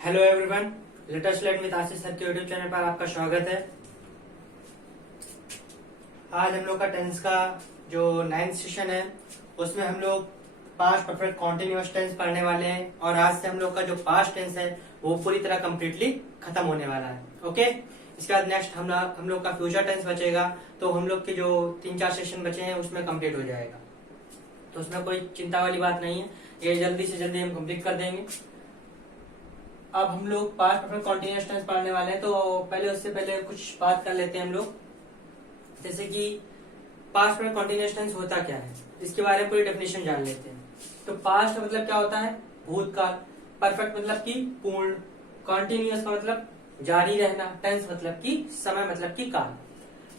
Hello everyone, latest learn with Ashish sir के YouTube channel पर आपका स्वागत है। आज हम लोग का टेंस का जो 9th सेशन है उसमें हम लोग पास्ट परफेक्ट कॉन्टिन्यूअस टेंस पढ़ने वाले हैं और आज से हम लोग का जो पास्ट टेंस है वो पूरी तरह कंप्लीटली खत्म होने वाला है। ओके, इसके बाद नेक्स्ट हम लोग का फ्यूचर टेंस बचेगा, तो हम लोग के जो 3-4 सेशन बचे हैं उसमें कंप्लीट हो जाएगा, तो उसमें कोई चिंता वाली बात नहीं है, ये जल्दी से जल्दी हम कंप्लीट कर देंगे। अब हम लोग पास्ट परफेक्ट कॉन्टिन्यूअस टेंस पढ़ने वाले हैं, तो उससे पहले कुछ बात कर लेते हैं हम लोग, जैसे कि पास्ट परफेक्ट कॉन्टिन्यूअस टेंस होता क्या है, इसके बारे में पूरी डेफिनेशन जान लेते हैं। तो पास्ट मतलब क्या होता है, भूतकाल, परफेक्ट मतलब कि पूर्ण, कॉन्टिन्यूअस का मतलब जारी रहना, टेंस मतलब कि समय मतलब कि काल,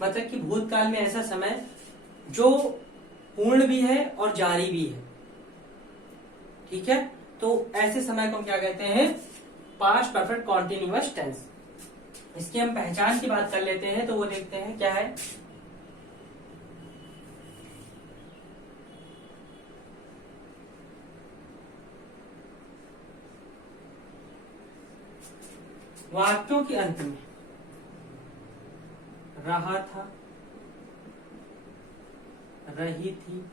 मतलब कि भूतकाल में ऐसा समय जो पूर्ण भी है और जारी भी है। ठीक है, तो ऐसे समय को हम क्या कहते हैं, पास्ट परफेक्ट कॉन्टिन्यूअस टेंस। इसकी हम पहचान की बात कर लेते हैं, तो वो देखते हैं क्या है। वाक्यों के अंत में रहा था, रही थी,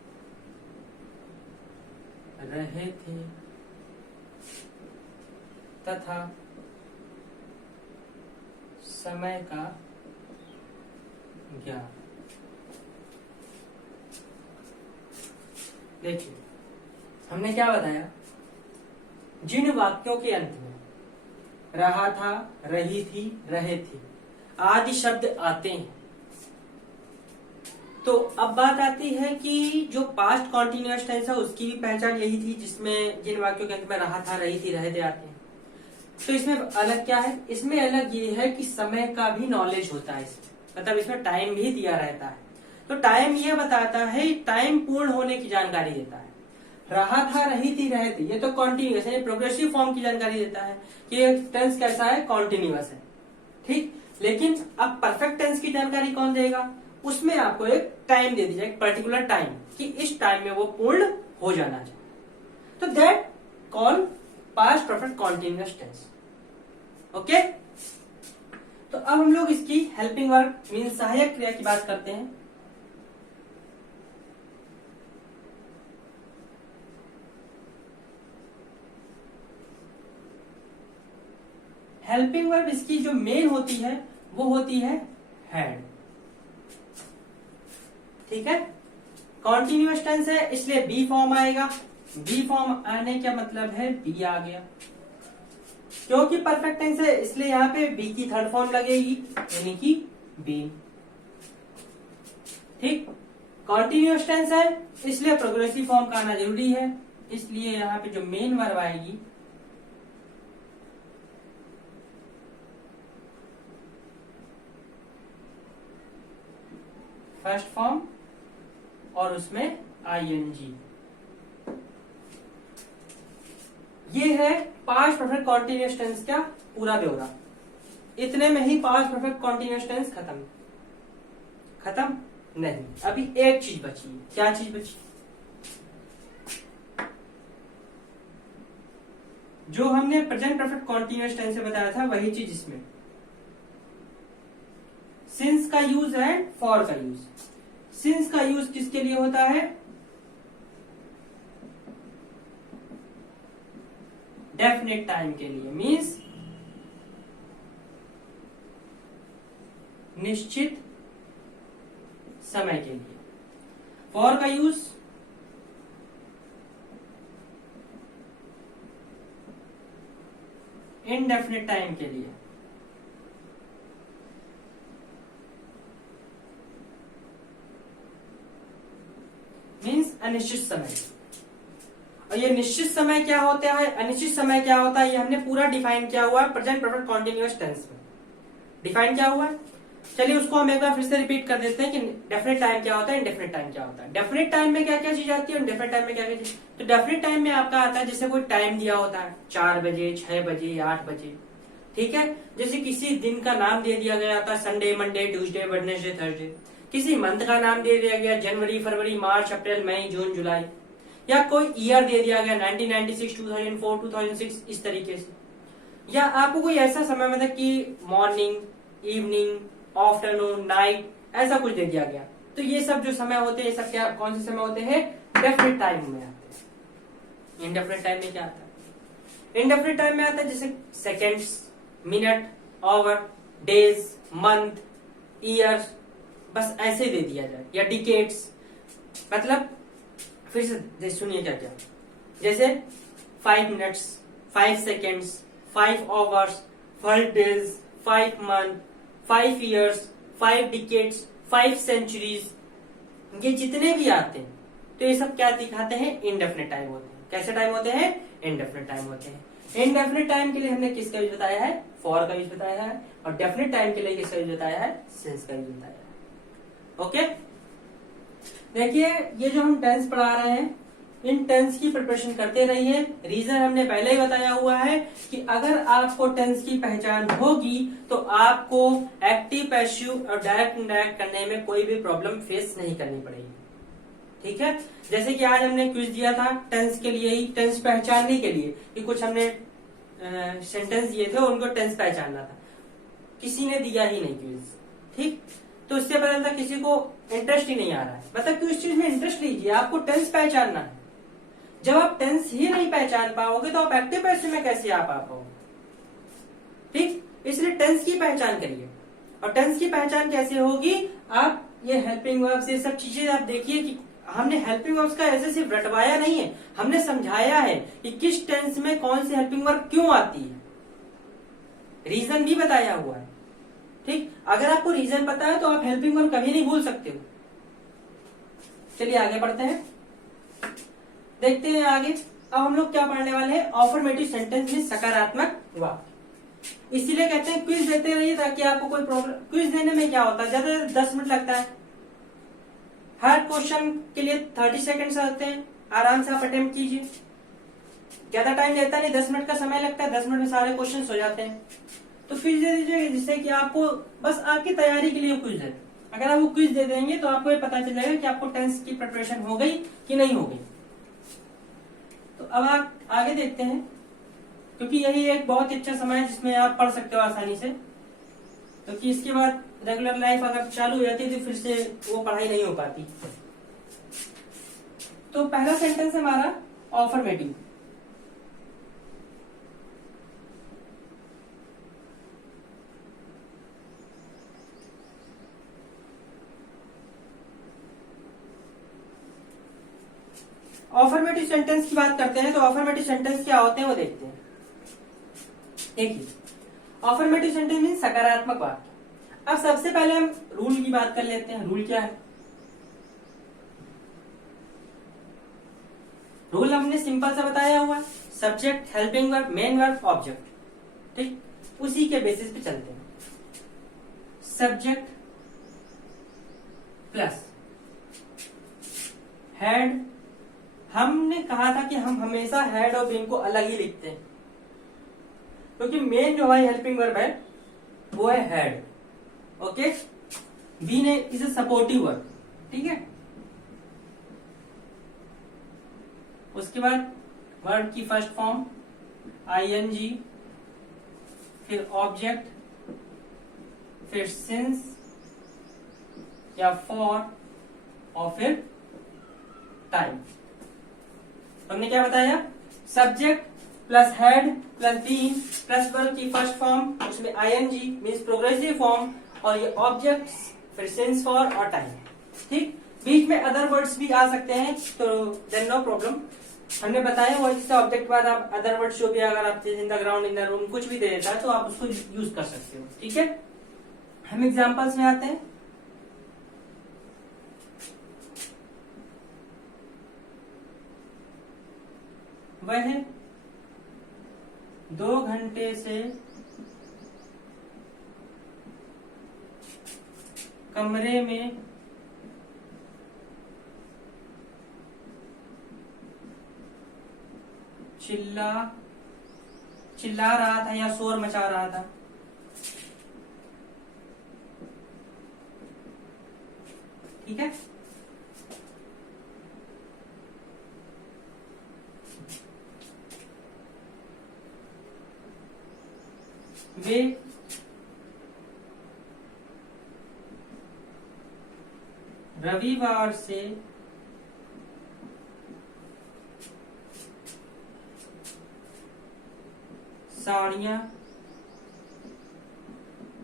रहे थे तथा समय का ज्ञान। देखिए हमने क्या बताया, जिन वाक्यों के अंत में रहा था, रही थी, रहे थे आदि शब्द आते हैं, तो अब बात आती है कि जो पास्ट कॉन्टिन्यूअस टेंस है उसकी भी पहचान यही थी, जिसमें जिन वाक्यों के अंत में रहा था, रही थी, रहे थे आते हैं। तो इसमें अलग क्या है, इसमें अलग ये है कि समय का भी नॉलेज होता है, इसमें मतलब इसमें टाइम भी दिया रहता है। तो टाइम ये बताता है, टाइम पूर्ण होने की जानकारी देता है। रहा था, रही थी, रहे थे, ये तो कॉन्टिन्यूअस है, प्रोग्रेसिव फॉर्म की जानकारी देता है कि टेंस कैसा है, कॉन्टिन्यूअस है। ठीक, लेकिन अब परफेक्ट टेंस की जानकारी कौन देगा, उसमें आपको एक टाइम दे दीजिए, एक पर्टिकुलर टाइम, कि इस टाइम में वो पूर्ण हो जाना चाहिए। तो that call past perfect continuous tense. Okay, तो अब हम लोग इसकी हेल्पिंग वर्ब मीन सहायक क्रिया की बात करते हैं। हेल्पिंग वर्ब इसकी जो मेन होती है वो होती है हैड। ठीक है, कॉन्टिन्यूअस टेंस है इसलिए बी फॉर्म आएगा, बी फॉर्म आने का मतलब है बी आ गया, क्योंकि परफेक्ट टेंस है इसलिए यहाँ पे बी की थर्ड फॉर्म लगेगी, यानी कि बी। ठीक, कॉन्टिन्यूअस टेंस है इसलिए प्रोग्रेसिव फॉर्म का आना जरूरी है, इसलिए यहाँ पे जो मेन वर्ब आएगी फर्स्ट फॉर्म और उसमें आईएनजी। ये है पास्ट परफेक्ट कॉन्टिन्यूअस टेंस का पूरा ब्यौरा। इतने में ही पास्ट परफेक्ट कॉन्टिन्यूअस टेंस खत्म नहीं, अभी एक चीज बची। क्या चीज बची, जो हमने प्रेजेंट परफेक्ट कॉन्टिन्यूअस टेंस से बताया था वही चीज इसमें, सिंस का यूज एंड फॉर का यूज। सिंस का यूज किसके लिए होता है, डेफिनेट टाइम के लिए, मीन्स निश्चित समय के लिए। फॉर का यूज इनडेफिनेट टाइम के लिए। मीन्स अनिश्चित समय। और ये निश्चित समय क्या होता है, अनिश्चित समय क्या होता है, ये हमने पूरा डिफाइन किया हुआ है प्रेजेंट परफेक्ट कॉन्टिन्यूअस टेंस में। डिफाइन क्या हुआ है, चलिए उसको हम एक बार फिर से रिपीट कर देते हैं कि डेफिनेट टाइम क्या होता है, इंडेफिनेट टाइम क्या होता है। डेफिनेट टाइम में क्या क्या चीज आती है, इंडेफिनेट टाइम में क्या क्या चीज। तो डेफिनेट टाइम में आपका आता है जैसे कोई टाइम दिया होता है, 4 बजे, 6 बजे, 8 बजे। ठीक है, जैसे किसी दिन का नाम दे दिया गया था, Sunday, Monday, Tuesday, Wednesday, Thursday. किसी मंथ का नाम दे दिया गया, जनवरी, फरवरी, मार्च, अप्रैल, मई, जून, जुलाई, या कोई ईयर दे दिया गया 1996, 2004, 2006, इस तरीके से। या आपको कोई ऐसा समय मतलब कि मॉर्निंग, इवनिंग, आफ्टरनून, नाइट, ऐसा कुछ दे दिया गया, तो ये सब जो समय होते हैं, ये सब क्या, कौन से समय होते हैं, डेफिनेट टाइम में आते हैं। इनडेफिनेट टाइम में क्या आता है, इनडेफिनेट टाइम में आता है जैसे seconds, minute, hour, days, month, years, बस ऐसे दे दिया जाए, या डिकेड्स, मतलब फिर से सुनिए क्या क्या, जैसे 5 minutes, 5 seconds, 5 hours, 5 days, 5 month, 5 years, 5 decades, 5 centuries, ये जितने भी आते हैं तो ये सब क्या दिखाते हैं, इनडेफिनेट टाइम होते हैं। कैसे टाइम होते हैं, इनडेफिनेट टाइम होते हैं। इनडेफिनेट टाइम के लिए हमने किसका यूज बताया है, फॉर का यूज बताया है, और डेफिनेट टाइम के लिए किसका यूज बताया है, सिंस का यूज बताया है। ओके, देखिए ये जो हम टेंस पढ़ा रहे हैं, इन टेंस की प्रिपरेशन करते रहिए। रीजन हमने पहले ही बताया हुआ है कि अगर आपको टेंस की पहचान होगी तो आपको एक्टिव, पैसिव और डायरेक्ट इनडायरेक्ट करने में कोई भी प्रॉब्लम फेस नहीं करनी पड़ेगी। ठीक है, जैसे कि आज हमने क्विज दिया था टेंस के लिए ही, टेंस पहचानने के लिए, कि कुछ हमने सेंटेंस दिए थे, उनको टेंस पहचानना था, किसी ने दिया ही नहीं क्विज। ठीक, तो इससे पता चलता किसी को इंटरेस्ट ही नहीं आ रहा है। मतलब कि उस चीज में इंटरेस्ट लीजिए, आपको टेंस पहचानना है। जब आप टेंस ही नहीं पहचान पाओगे तो आप एक्टिव पैसिव में कैसे आ पाओगे। ठीक, इसलिए टेंस की पहचान करिए। और टेंस की पहचान कैसे होगी, आप ये हेल्पिंग वर्ब्स, ये सब चीजें आप देखिए कि हमने हेल्पिंग वर्ब्स का ऐसे सिर्फ रटवाया नहीं है, हमने समझाया है कि किस टेंस में कौन सी हेल्पिंग वर्ब क्यों आती है, रीजन भी बताया हुआ है। ठीक, अगर आपको रीजन पता है तो आप हेल्पिंग वर्ब कभी नहीं भूल सकते हो। चलिए आगे बढ़ते हैं, देखते हैं आगे। अब हम लोग क्या पढ़ने वाले हैं, अफर्मेटिव सेंटेंस में सकारात्मक वाक्य। इसीलिए कहते हैं क्विज देते रहिए ताकि आपको कोई प्रॉब्लम, क्विज देने में क्या होता है, ज्यादा 10 मिनट लगता है, हर क्वेश्चन के लिए 30 सेकंड्स आते हैं, आराम से आप अटेम्प्ट कीजिए, ज्यादा टाइम लेता नहीं, 10 मिनट का समय लगता है, 10 मिनट में सारे क्वेश्चन हो जाते हैं। तो क्विज दे दीजिए जिससे कि आपको बस आपकी तैयारी के लिए क्विज है। अगर आप वो क्विज दे देंगे तो आपको ये पता चल जाएगा कि आपको टेंस की प्रिपरेशन हो गई कि नहीं हो गई। तो अब आप आगे देखते हैं, क्योंकि यही एक बहुत ही अच्छा समय है जिसमें आप पढ़ सकते हो आसानी से, क्योंकि इसके बाद रेगुलर लाइफ अगर चालू हो जाती है तो फिर से वो पढ़ाई नहीं हो पाती। तो पहला सेंटेंस है हमारा अफर्मेटिव। अफर्मेटिव सेंटेंस की बात करते हैं तो अफर्मेटिव सेंटेंस क्या होते हैं वो देखते हैं। देखिए, अफर्मेटिव सेंटेंस मीन सकारात्मक वाक्य। अब सबसे पहले हम रूल की बात कर लेते हैं। रूल क्या है, रूल हमने सिंपल सा बताया हुआ, subject, helping verb, main verb, object. ठीक, उसी के बेसिस पे चलते हैं। सब्जेक्ट प्लस हेड, हमने कहा था कि हम हमेशा हेड और बीन को अलग ही लिखते हैं, क्योंकि मेन जो है हेल्पिंग वर्ब है वो है had. Okay, been is a supportive verb. ठीक है, उसके बाद वर्ब की फर्स्ट फॉर्म आईएनजी, फिर ऑब्जेक्ट, फिर सिंस या फॉर, और फिर टाइम। हमने क्या बताया, subject plus had plus been plus verb की फर्स्ट फॉर्म, उसमें आईएनजी मींस प्रोग्रेसिव फॉर्म, और ये ऑब्जेक्ट, फिर सिंस, फॉर और टाइम। ठीक, बीच में अदर वर्ड्स भी आ सकते हैं तो देन नो प्रॉब्लम। हमने बताया वो इससे ऑब्जेक्ट के बाद आप अदर वर्ड्स जो भी, अगर आप in the ground, in the room कुछ भी दे देता है तो आप उसको यूज कर सकते हो। ठीक है, हम एग्जांपल्स में आते हैं। वह 2 घंटे से कमरे में चिल्ला रहा था या शोर मचा रहा था। ठीक है, वे रविवार से साड़ियां,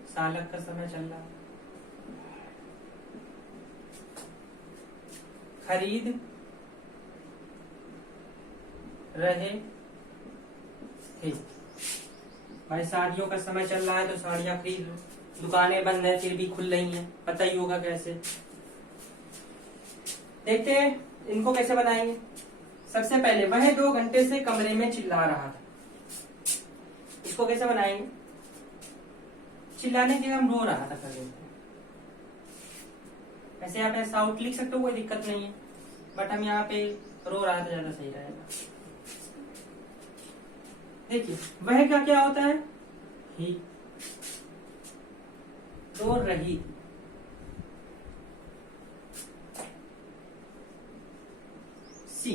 सालक का समय चल रहा, खरीद रहे थे। भाई साड़ियों का समय चल रहा है तो साड़ियां खरीद लो, दुकानें बंद है फिर भी खुल रही हैं, पता ही होगा कैसे। देखते हैं इनको कैसे बनाएंगे। सबसे पहले वह 2 घंटे से कमरे में चिल्ला रहा था, इसको कैसे बनाएंगे? चिल्लाने के हम रो रहा था कर देते हैं। ऐसे आप ऐसा आउट लिख सकते हो, कोई दिक्कत नहीं है, बट हम यहाँ पे रो रहा था ज्यादा सही रहेगा। देखिए वह क्या क्या होता है, ही, रो रही, सी,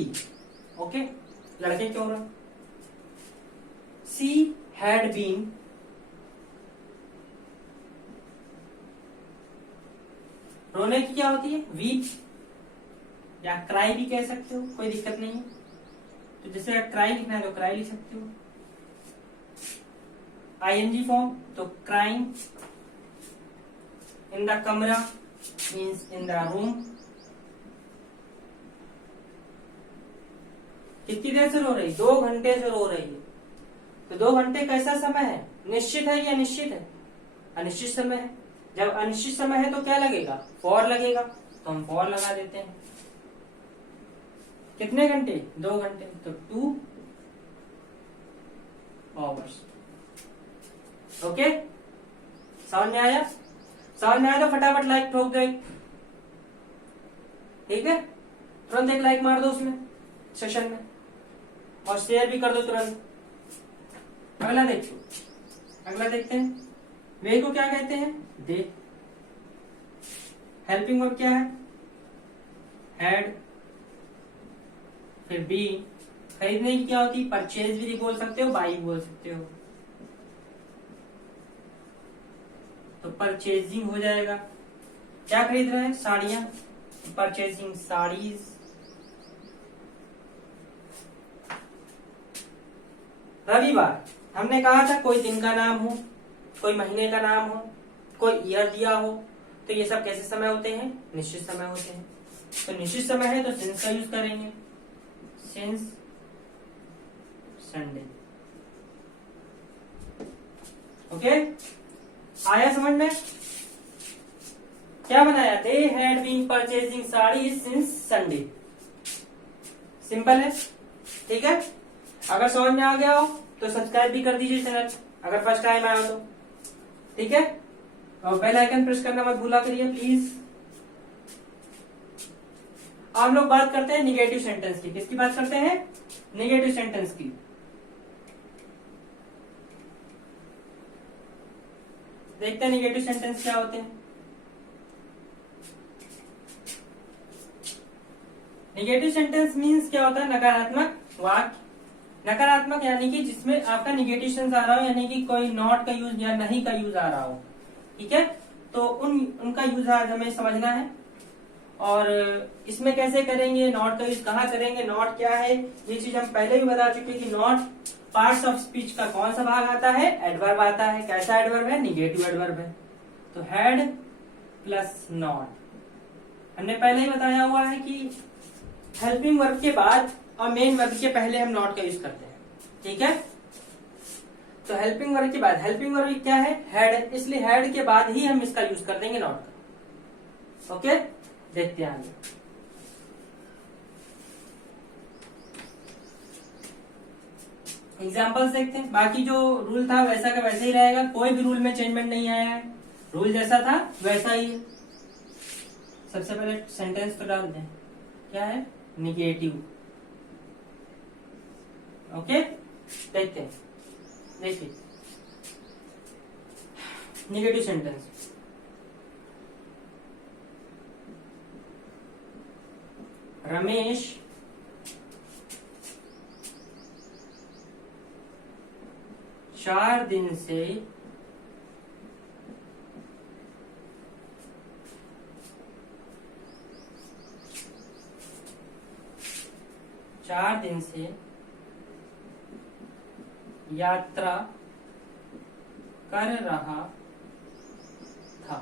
ओके, लड़के क्यों रहा, सी हैड बीन रोने की क्या होती है, वीप, या क्राई भी कह सकते हो, कोई दिक्कत नहीं है। तो जैसे अगर क्राई लिखना है तो क्राई लिख सकते हो, आईएनजी फॉर्म तो क्राइंग, इन द कमरा मीन्स इन द रूम। कितनी देर से रो रही, 2 घंटे से रो रही है। तो 2 घंटे कैसा समय है, निश्चित है या अनिश्चित है, अनिश्चित समय है। जब अनिश्चित समय है तो क्या लगेगा, फॉर लगेगा, तो हम फॉर लगा देते हैं। कितने घंटे, 2 घंटे, तो 2 आवर्स। ओके, समझ में आया? समझ में आया तो फटाफट लाइक ठोक दो, ठीक है, तुरंत एक लाइक मार दो उसमें सेशन में, और शेयर भी कर दो तुरंत। अगला देखो, अगला देखते हैं। वे को क्या कहते हैं, दे। हेल्पिंग वर्ब क्या है, हैड, फिर बी। खरीदने की क्या होती है, परचेज भी बोल सकते हो, बाई बोल सकते हो, तो परचेजिंग हो जाएगा। क्या खरीद रहे हैं, साड़ियां, परचेजिंग साड़ीज। रविवार हमने कहा था कोई दिन का नाम हो, कोई महीने का नाम हो, कोई ईयर दिया हो, तो ये सब कैसे समय होते हैं, निश्चित समय होते हैं। तो निश्चित समय है तो सिंस का यूज करेंगे, सिंस संडे। ओके, आया समझ में? क्या बनाया, they had been purchasing sari since Sunday. Simple है, ठीक है। अगर समझ में आ गया हो तो सब्सक्राइब भी कर दीजिए चैनल, अगर फर्स्ट टाइम आया हो तो, ठीक है। और बेल आइकन प्रेस करना मत भूला करिए प्लीज। हम लोग बात करते हैं निगेटिव सेंटेंस की। किसकी बात करते हैं, निगेटिव सेंटेंस की। देखते हैं निगेटिव सेंटेंस क्या होते हैं। निगेटिव सेंटेंस मीन्स क्या होता है, नकारात्मक वाक्य। नकारात्मक यानी कि जिसमें आपका निगेटिव सेंस आ रहा हो, यानी कि कोई नॉट का यूज या नहीं का यूज आ रहा हो, ठीक है। तो उनका यूज आज हमें समझना है। और इसमें कैसे करेंगे, नॉट का यूज कहाँ करेंगे, नॉट क्या है, ये चीज हम पहले भी बता चुके कि नॉट पार्ट्स ऑफ स्पीच का कौन सा भाग आता है, एडवर्ब आता है। कैसा एडवर्ब है, निगेटिव एडवर्ब है। तो हैड प्लस नॉट हमने पहले ही बताया हुआ है कि हेल्पिंग वर्ब के बाद और मेन वर्ब के पहले हम नॉट का यूज करते हैं, ठीक है। तो हेल्पिंग वर्ब के बाद, हेल्पिंग वर्ब क्या है, हैड, इसलिए हैड के बाद ही हम इसका यूज कर देंगे नॉट का। ओके, देखते हैं आगे। एग्जाम्पल्स देखते हैं। बाकी जो रूल था वैसा का वैसा ही रहेगा, कोई भी रूल में चेंजमेंट नहीं आया है, रूल जैसा था वैसा ही है। सबसे पहले सेंटेंस तो डाल दें, क्या है, निगेटिव। ओके, देखते हैं। देखिए निगेटिव सेंटेंस, रमेश चार दिन से 4 दिन से यात्रा कर रहा था।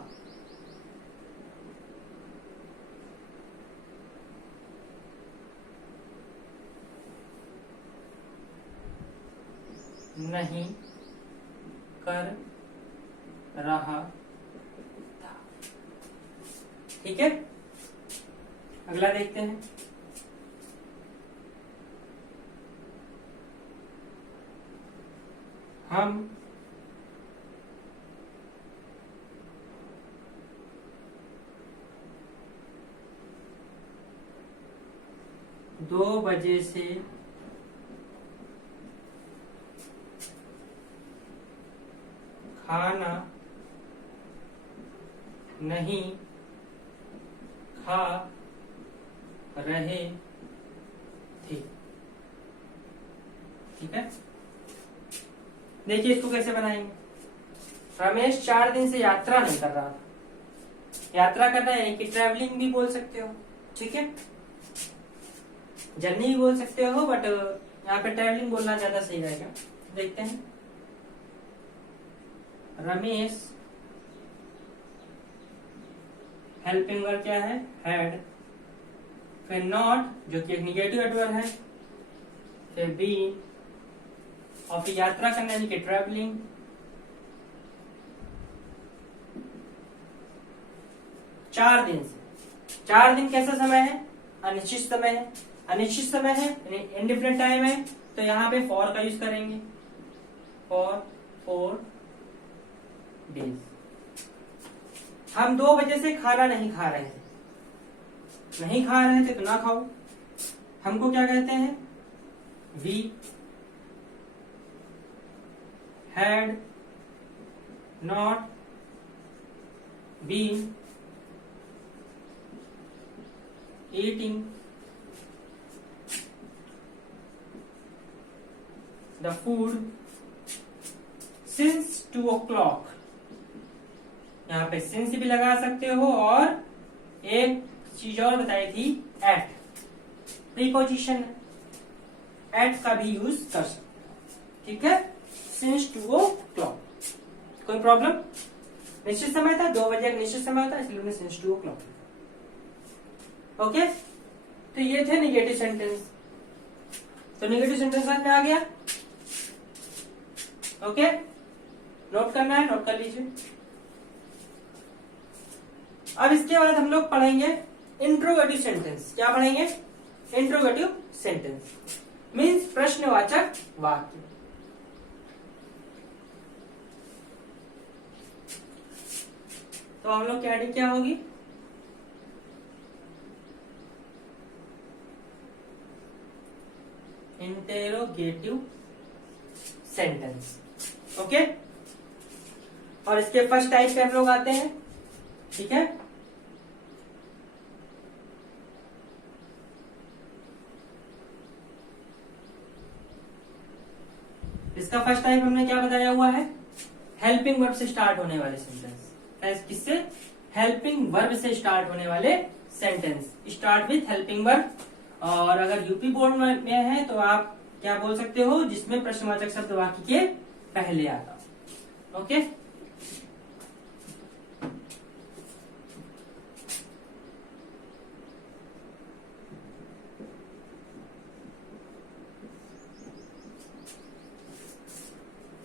नहीं कर रहा था। ठीक है, अगला देखते हैं। हम 2 बजे से खाना नहीं खा रहे थे। ठीक है, देखिए इसको कैसे बनाएंगे। रमेश 4 दिन से यात्रा नहीं कर रहा था। यात्रा करना है कि ट्रैवलिंग भी बोल सकते हो, ठीक है, जर्नी भी बोल सकते हो, बट यहाँ पे ट्रैवलिंग बोलना ज्यादा सही रहेगा। देखते हैं, रमेश हेल्पिंग वर्ब क्या है, हैड, फिर नॉट जो कि एक निगेटिव एडवर्ब है, फिर बीन, और फिर यात्रा करना यानी कि ट्रैवलिंग। चार दिन कैसा समय है, अनिश्चित समय है। अनिश्चित समय है यानी इनडिफिनिट टाइम है, तो यहाँ पे फॉर का यूज करेंगे, फॉर 4 डेज। हम 2 बजे से खाना नहीं खा रहे थे। नहीं खा रहे थे तो ना खाओ। हमको क्या कहते हैं, we had not been eating the food since 2 o'clock। यहाँ पे सिंस भी लगा सकते हो, और एक चीज और बताई थी, एट, प्रीपोजिशन एट का भी यूज कर सकते हो। ठीक है, सिंस 2 o'clock, कोई प्रॉब्लम। निश्चित समय था, 2 बजे का निश्चित समय होता है, इसलिए हमने सिंस 2 o'clock। ओके, तो ये थे निगेटिव सेंटेंस। तो निगेटिव सेंटेंस समझ में आ गया। ओके, नोट करना है, नोट कर लीजिए। अब इसके बाद हम लोग पढ़ेंगे इंट्रोगेटिव सेंटेंस। क्या पढ़ेंगे, इंट्रोगेटिव सेंटेंस मीन्स प्रश्नवाचक वाक्य। तो हम लोग की हेडिंग क्या होगी, इंटेरोगेटिव सेंटेंस। ओके, और इसके फर्स्ट टाइप पे हम लोग आते हैं। ठीक है, इसका फर्स्ट टाइप हमने क्या बताया हुआ है, हेल्पिंग वर्ब से स्टार्ट होने वाले सेंटेंस। किससे, हेल्पिंग वर्ब से स्टार्ट होने वाले sentence. Start with helping verb. और अगर यूपी बोर्ड में है तो आप क्या बोल सकते हो, जिसमें प्रश्नवाचक शब्द वाक्य के पहले आता। ओके,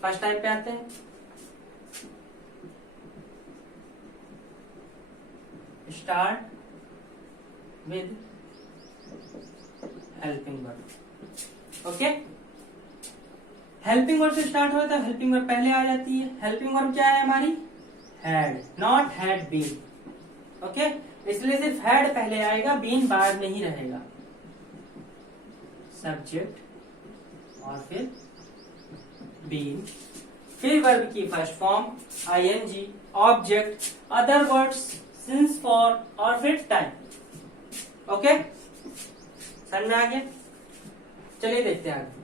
फर्स्ट टाइप पे आते हैं। Start with helping verb. Okay, helping verb से स्टार्ट हो तो हेल्पिंग वर्ब पहले आ जाती है। हेल्पिंग वर्ब क्या है हमारी, had, not had been. Okay, इसलिए सिर्फ हैड पहले आएगा, बीन बाद में ही रहेगा। सब्जेक्ट और फिर बीन, फिर वर्ब की first form ING, object, other words, since, for और फिर टाइम। ओके, समझ में आ गया। चलिए देखते हैं आगे।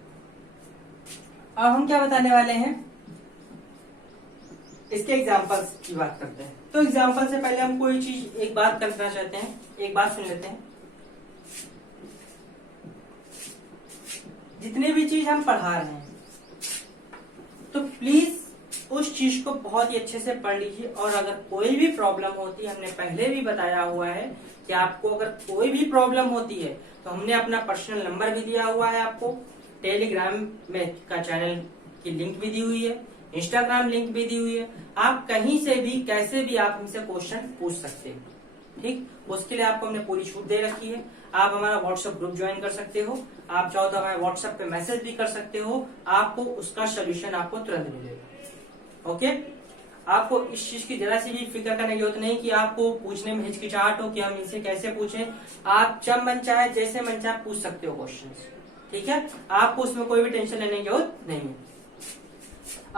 अब हम क्या बताने वाले हैं, इसके एग्जाम्पल्स की बात करते हैं। तो एग्जाम्पल से पहले हम कोई चीज एक बात करना चाहते हैं, एक बात सुन लेते हैं। जितने भी चीज हम पढ़ा रहे हैं तो प्लीज उस चीज को बहुत ही अच्छे से पढ़ लीजिए। और अगर कोई भी प्रॉब्लम होती है, हमने पहले भी बताया हुआ है कि आपको अगर कोई भी प्रॉब्लम होती है तो हमने अपना पर्सनल नंबर भी दिया हुआ है, आपको टेलीग्राम में का चैनल की लिंक भी दी हुई है, इंस्टाग्राम लिंक भी दी हुई है। आप कहीं से भी कैसे भी आप हमसे क्वेश्चन पूछ सकते हैं, ठीक। उसके लिए आपको हमने पूरी छूट दे रखी है। आप हमारा व्हाट्सएप ग्रुप ज्वाइन कर सकते हो, आप चाहो तो हमारे व्हाट्सएप पे मैसेज भी कर सकते हो, आपको उसका सोल्यूशन आपको तुरंत मिलेगा। ओके, आपको इस चीज की जरा सी भी फिक्र करने की जरूरत नहीं कि आपको पूछने में हिचकिचाहट हो कि हम इनसे कैसे पूछें। आप जब मन चाहे जैसे मन चाहे पूछ सकते हो क्वेश्चन, ठीक है। आपको उसमें कोई भी टेंशन लेने की जरूरत नहीं है।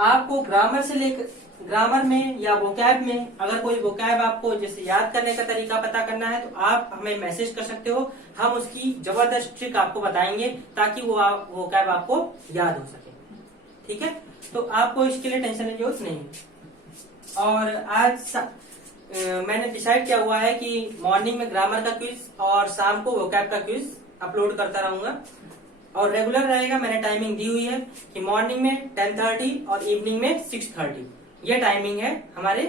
आपको ग्रामर से लेकर ग्रामर में या वोकैब में अगर कोई वोकैब आपको जैसे याद करने का तरीका पता करना है तो आप हमें मैसेज कर सकते हो, हम उसकी जबरदस्त ट्रिक आपको बताएंगे ताकि वो वोकैब आपको याद हो सके, ठीक है। तो आपको इसके लिए टेंशन की जरूरत नहीं है। और आज मैंने डिसाइड किया हुआ है कि मॉर्निंग में ग्रामर का क्विज और शाम को वोकैब का क्विज अपलोड करता रहूंगा और रेगुलर रहेगा। मैंने टाइमिंग दी हुई है कि मॉर्निंग में 10:30 और इवनिंग में 6:30, ये टाइमिंग है हमारे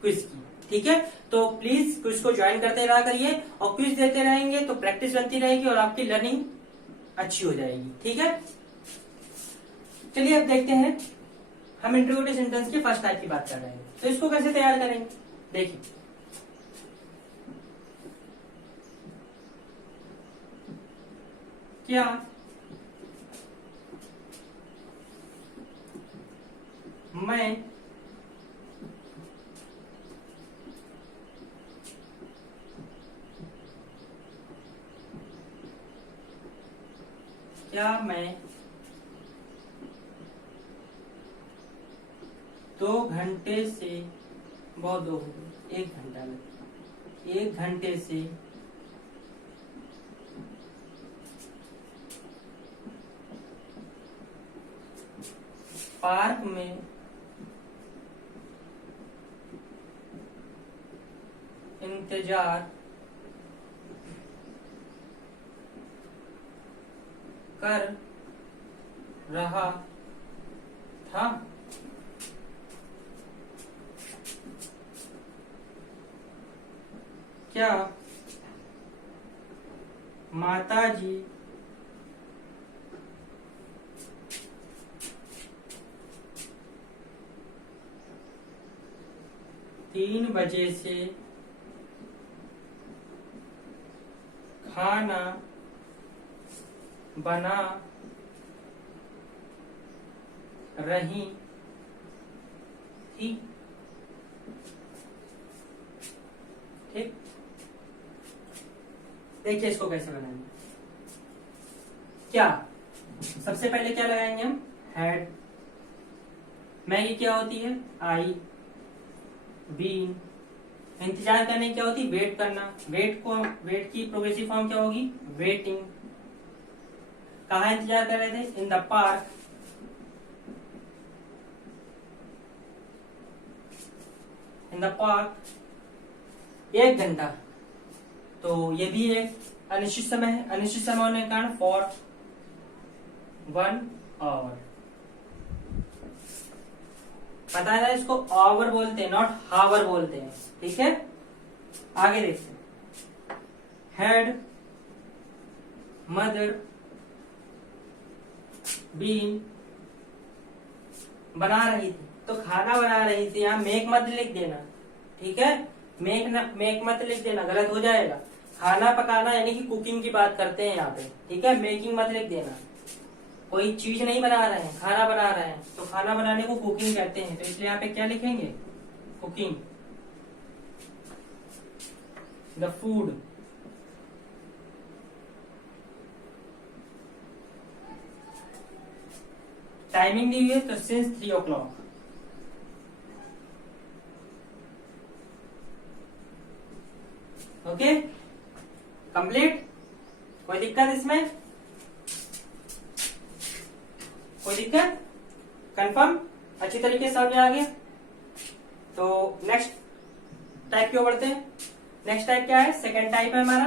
क्विज की, ठीक है। तो प्लीज क्विज को ज्वाइन करते रहा करिए और क्विज देते रहेंगे तो प्रैक्टिस बनती रहेगी और आपकी लर्निंग अच्छी हो जाएगी, ठीक है। चलिए अब देखते हैं, हम इंट्रोगेटिव सेंटेंस के फर्स्ट टाइप की बात कर रहे हैं, तो इसको कैसे तैयार करेंगे। देखिए, क्या मैं क्या मैं 2 घंटे से बहुत 2 1 घंटा लगे 1 घंटे से पार्क में इंतजार कर रहा था। क्या माताजी तीन बजे से खाना बना रही थी, ठीक। देखिए इसको कैसे बनाएंगे। क्या सबसे पहले क्या लगाएंगे हम, हैड। मैगी क्या होती है, आई। बीन इंतजार करने क्या होती, वेट करना। वेट की प्रोग्रेसिव फॉर्म क्या होगी, वेटिंग। कहाँ इंतजार कर रहे थे, in the park. In the park 1 घंटा, तो ये भी एक अनिश्चित समय है। अनिश्चित समय होने के कारण फॉर 1 आवर। पता है ना, इसको आवर बोलते हैं, नॉट हावर बोलते हैं, ठीक है। आगे देखते हैं, हैड मदर बीन बना रही थी, तो खाना बना रही थी। यहाँ मेक मत लिख देना, ठीक है। मेक मत लिख देना, गलत हो जाएगा। खाना पकाना यानी कि कुकिंग की बात करते हैं यहाँ पे, ठीक है। मेकिंग मत लिख देना। कोई चीज नहीं बना रहे हैं, खाना बना रहे हैं, तो खाना बनाने को कुकिंग कहते हैं, तो इसलिए यहाँ पे क्या लिखेंगे, कुकिंग द फूड। टाइमिंग दी हुई है तो सिंस 3 o'clock। Okay, complete. कोई दिक्कत इसमें, कोई दिक्कत, कंफर्म, अच्छी तरीके से समझ में आ गया। तो नेक्स्ट टाइप की ओर बढ़ते हैं। नेक्स्ट टाइप क्या है, सेकेंड टाइप है हमारा।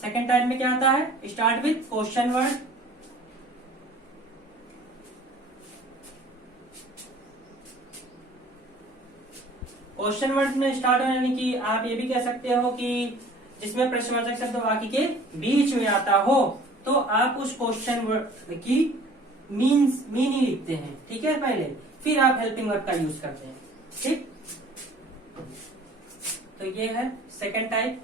सेकेंड टाइप में क्या आता है, start with question word. Question word में स्टार्ट हो, यानी कि आप ये भी कह सकते हो कि जिसमें प्रश्नवाचक शब्द वाक्य के बीच में आता हो, तो आप उस क्वेश्चन वर्ड की मीनिंग लिखते हैं, ठीक है, पहले फिर आप हेल्पिंग वर्ब का यूज करते हैं, ठीक। तो ये है सेकेंड टाइप।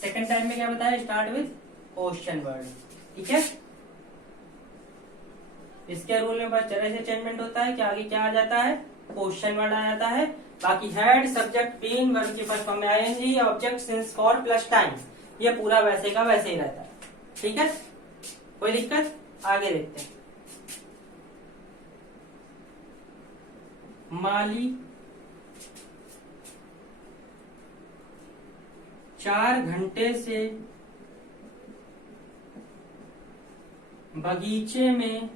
सेकेंड टाइप में क्या बताया, स्टार्ट विथ क्वेश्चन वर्ड, ठीक है। इसके रूल में बस जरा से चेंजमेंट होता है कि आगे क्या आ जाता है, क्वेश्चन वर्ड आ जाता है। बाकी हेड, सब्जेक्ट, बीन, वर्ब के फर्स्ट फॉर्म में ING, object, since, for plus time, ये पूरा वैसे का वैसे ही रहता है, ठीक है, कोई दिक्कत। आगे देखते हैं। माली 4 घंटे से बगीचे में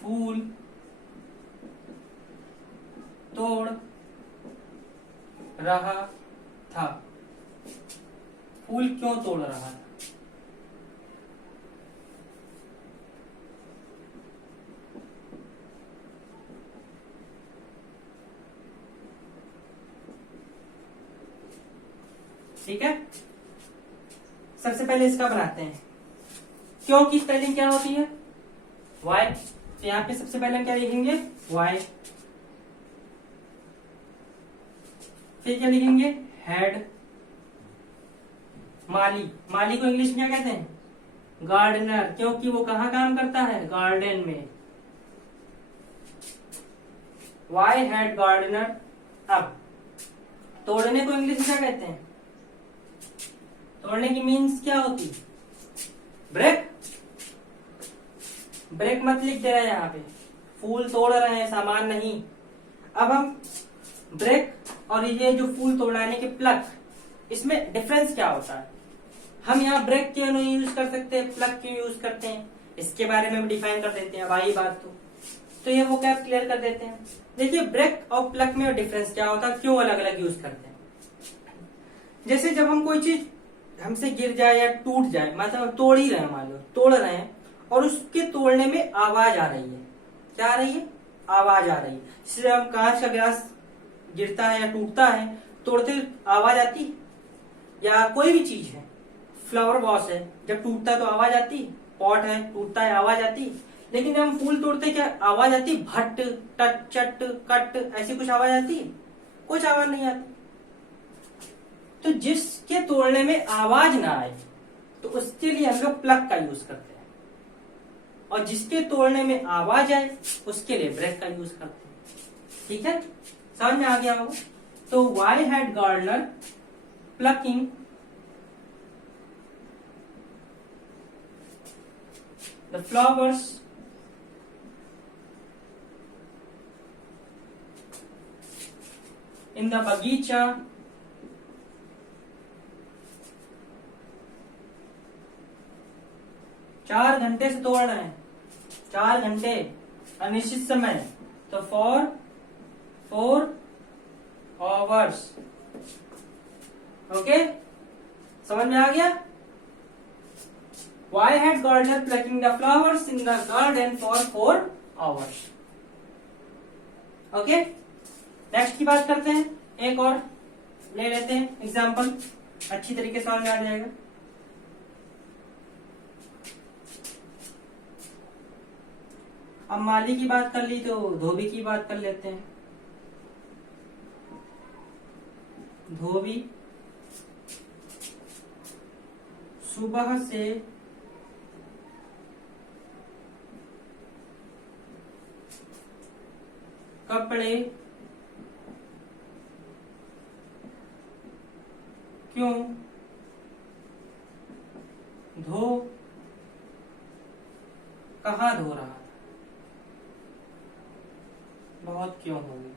फूल तोड़ रहा था। फूल क्यों तोड़ रहा था? ठीक है, सबसे पहले इसका बनाते हैं। क्यों की स्पेलिंग क्या होती है, वाई। तो यहाँ पे सबसे पहले हम क्या लिखेंगे, वाई। फिर क्या लिखेंगे, हेड। माली, माली को इंग्लिश में क्या कहते हैं, गार्डनर, क्योंकि वो कहाँ काम करता है, गार्डन में। Why had gardener. अब तोड़ने को इंग्लिश में क्या कहते हैं, तोड़ने की मीन्स क्या होती, ब्रेक। ब्रेक मत लिख दे रहे हैं यहाँ पे, फूल तोड़ रहे हैं, सामान नहीं। अब हम ब्रेक और ये जो फूल तोड़ाने के प्लग, इसमें डिफरेंस क्या होता है। हम यहाँ ब्रेक क्यों नहीं यूज कर सकते, प्लग क्यों यूज करते हैं, इसके बारे में हम डिफाइन कर देते हैं। अब आई बात तो ये वो क्या क्लियर कर देते हैं। देखिए ब्रेक और प्लग में डिफरेंस क्या होता है, क्यों अलग अलग यूज करते हैं। जैसे जब हम कोई चीज हमसे गिर जाए या टूट जाए, मतलब तोड़ ही रहे हैं, मान लो तोड़ रहे हैं और उसके तोड़ने में आवाज आ रही है, क्या आ रही है, आवाज आ रही है। जैसे हम कांच का गिलास गिरता है या टूटता है, तोड़ते आवाज आती, या कोई भी चीज है, फ्लावर वॉश है, जब टूटता है तो आवाज आती, पॉट है टूटता है आवाज आती। लेकिन जब हम फूल तोड़ते क्या आवाज आती, भट्ट, टट, चट, कट, ऐसी कुछ आवाज आती, कुछ आवाज नहीं आती। तो जिसके तोड़ने में आवाज ना आए तो उसके लिए हम लोग प्लग का यूज करते हैं, और जिसके तोड़ने में आवाज आए उसके लिए ब्रेक का यूज करते हैं। ठीक है, समझ में आ गया होगा। तो why had gardener plucking the flowers in the बगीचा चार घंटे से तोड़ रहे हैं, 4 घंटे अनिश्चित समय, तो फॉर 4 आवर्स। ओके, समझ में आ गया। Why had gardener plucking the flowers in the garden for 4 hours. Okay, next की बात करते हैं, एक और ले लेते हैं एग्जाम्पल, अच्छी तरीके से समझ में आ जाएगा। अब माली की बात कर ली तो धोबी की बात कर लेते हैं। धोबी सुबह से कपड़े क्यों कहाँ धो रहा था, बहुत क्यों हो गई,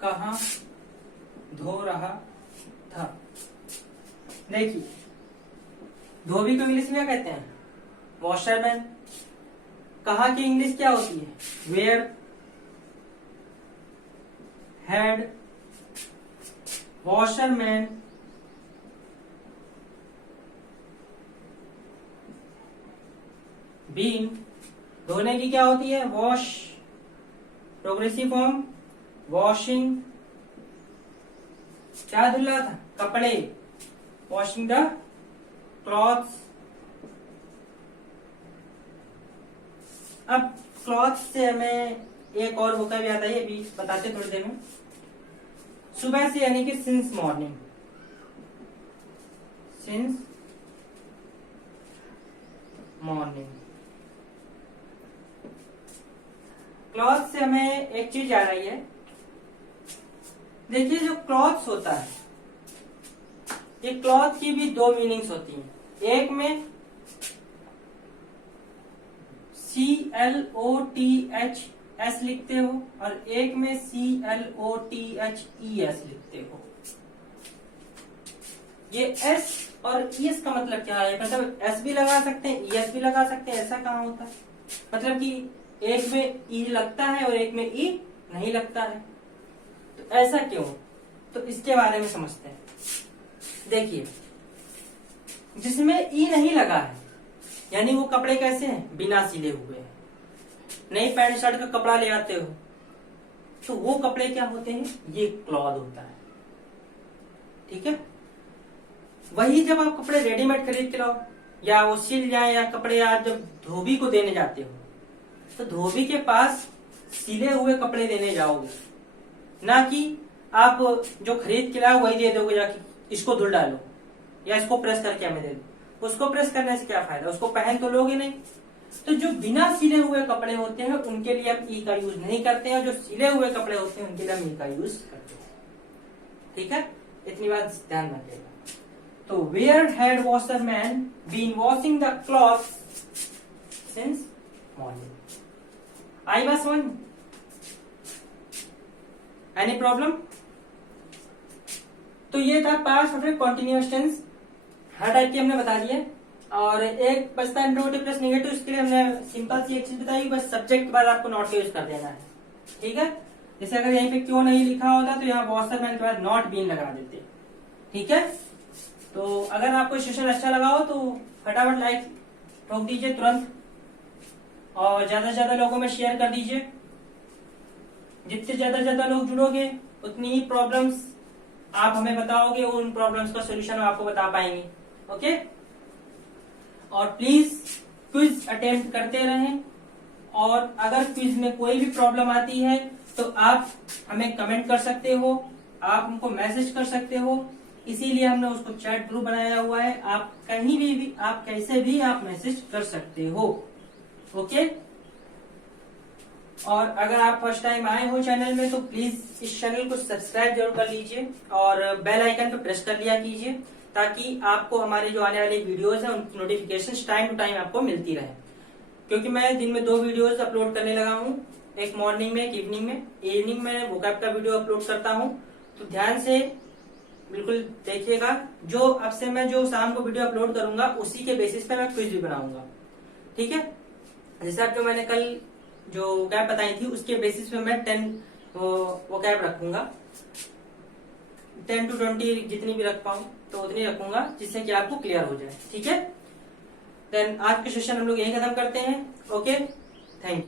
कहाँ धो रहा था। देखिए धोबी को इंग्लिश में क्या कहते हैं, वॉशरमैन। कहाँ की इंग्लिश क्या होती है, वेयर हैड वॉशरमैन बीन, धोने की क्या होती है, वॉश, प्रोग्रेसिव फॉर्म, वॉशिंग, क्या धुल रहा था, कपड़े, वॉशिंग द क्लॉथ्स। अब क्लॉथ्स से हमें एक और वो भी आता है, ये भी बताते थोड़ी देर में। सुबह से यानी कि since morning, since morning. Cloth से हमें एक चीज आ रही है, देखिए जो क्लॉथ्स होता है, ये क्लॉथ की भी दो मीनिंग्स होती हैं। एक में CLOTHS लिखते हो और एक में CLOTHES लिखते हो। ये S और ES का मतलब क्या है, मतलब S भी लगा सकते हैं, ES भी लगा सकते हैं, ऐसा कहाँ होता है? मतलब कि एक में E लगता है और एक में E नहीं लगता है, तो ऐसा क्यों? तो इसके बारे में समझते हैं। देखिए, जिसमें E नहीं लगा है यानी वो कपड़े कैसे हैं, बिना सिले हुए हैं। नई पैंट शर्ट का कपड़ा ले आते हो तो वो कपड़े क्या होते हैं, ये क्लॉथ होता है, ठीक है। वही जब आप कपड़े रेडीमेड खरीद के लाओ या वो सिल जाए या कपड़े आप जब धोबी को देने जाते हो तो धोबी के पास सिले हुए कपड़े देने जाओगे, ना कि आप जो खरीद के लाओ वही दे दोगे जाके इसको धुल डालो या इसको प्रेस करके हमें दे दो। उसको प्रेस करने से क्या फायदा, उसको पहन तो लोगे नहीं। तो जो बिना सिले हुए कपड़े होते हैं उनके लिए हम ई का यूज नहीं करते हैं, जो सिले हुए कपड़े होते हैं उनके लिए हम ई का यूज करते हैं, ठीक है। इतनी बात ध्यान रखिएगा। तो where had washerman been washing the cloth since morning. आई बात समझ, एनी प्रॉब्लम? तो ये था पास्ट परफेक्ट कॉन्टिन्यूअस टेंस, हर टाइप की हमने बता दिए। और एक बचता है इंट्रोगेटिव प्लस नेगेटिव, इसके लिए हमने सिंपल सी एक चीज बताई, बस सब्जेक्ट के बाद आपको नॉट का यूज कर देना है, ठीक है। जैसे अगर यहीं पे क्यों नहीं लिखा होता तो यहाँ वॉशरमैन के बाद नॉट बीन लगा देते, ठीक है। तो अगर आपको सेशन अच्छा लगा हो तो फटाफट लाइक ठोक दीजिए तुरंत, और ज्यादा से ज्यादा लोगों में शेयर कर दीजिए। जितने ज्यादा लोग जुड़ोगे उतनी ही प्रॉब्लम्स आप हमें बताओगे, उन प्रॉब्लम्स का सोल्यूशन हम आपको बता पाएंगे, ओके। और प्लीज क्विज अटेम्प्ट करते रहें, और अगर क्विज में कोई भी प्रॉब्लम आती है तो आप हमें कमेंट कर सकते हो, आप हमको मैसेज कर सकते हो, इसीलिए हमने उसको चैट ग्रुप बनाया हुआ है। आप कहीं भी आप कैसे भी आप मैसेज कर सकते हो, ओके। और अगर आप फर्स्ट टाइम आए हो चैनल में तो प्लीज इस चैनल को सब्सक्राइब जरूर कर लीजिए और बेल आइकन पे प्रेस कर लिया कीजिए, ताकि आपको हमारे जो आने वाली वीडियोस हैं उनकी नोटिफिकेशन टाइम टू टाइम आपको मिलती रहे। क्योंकि मैं दिन में 2 वीडियोस अपलोड करने लगा हूँ, एक मॉर्निंग में, एक इवनिंग में। इवनिंग में वोकैब का वीडियो अपलोड करता हूँ, तो ध्यान से बिल्कुल देखिएगा। जो अब से मैं जो शाम को वीडियो अपलोड करूंगा उसी के बेसिस पे मैं क्विज भी बनाऊंगा, ठीक है। जैसे आप जो मैंने कल जो वोकैब बताई थी उसके बेसिस पे मैं 10 वोकैब रखूंगा, 10 to 20 जितनी भी रख पाऊं तो उतनी रखूंगा, जिससे कि आपको क्लियर हो जाए, ठीक है। देन आज के सेशन हम लोग यही खत्म करते हैं, ओके, थैंक यू।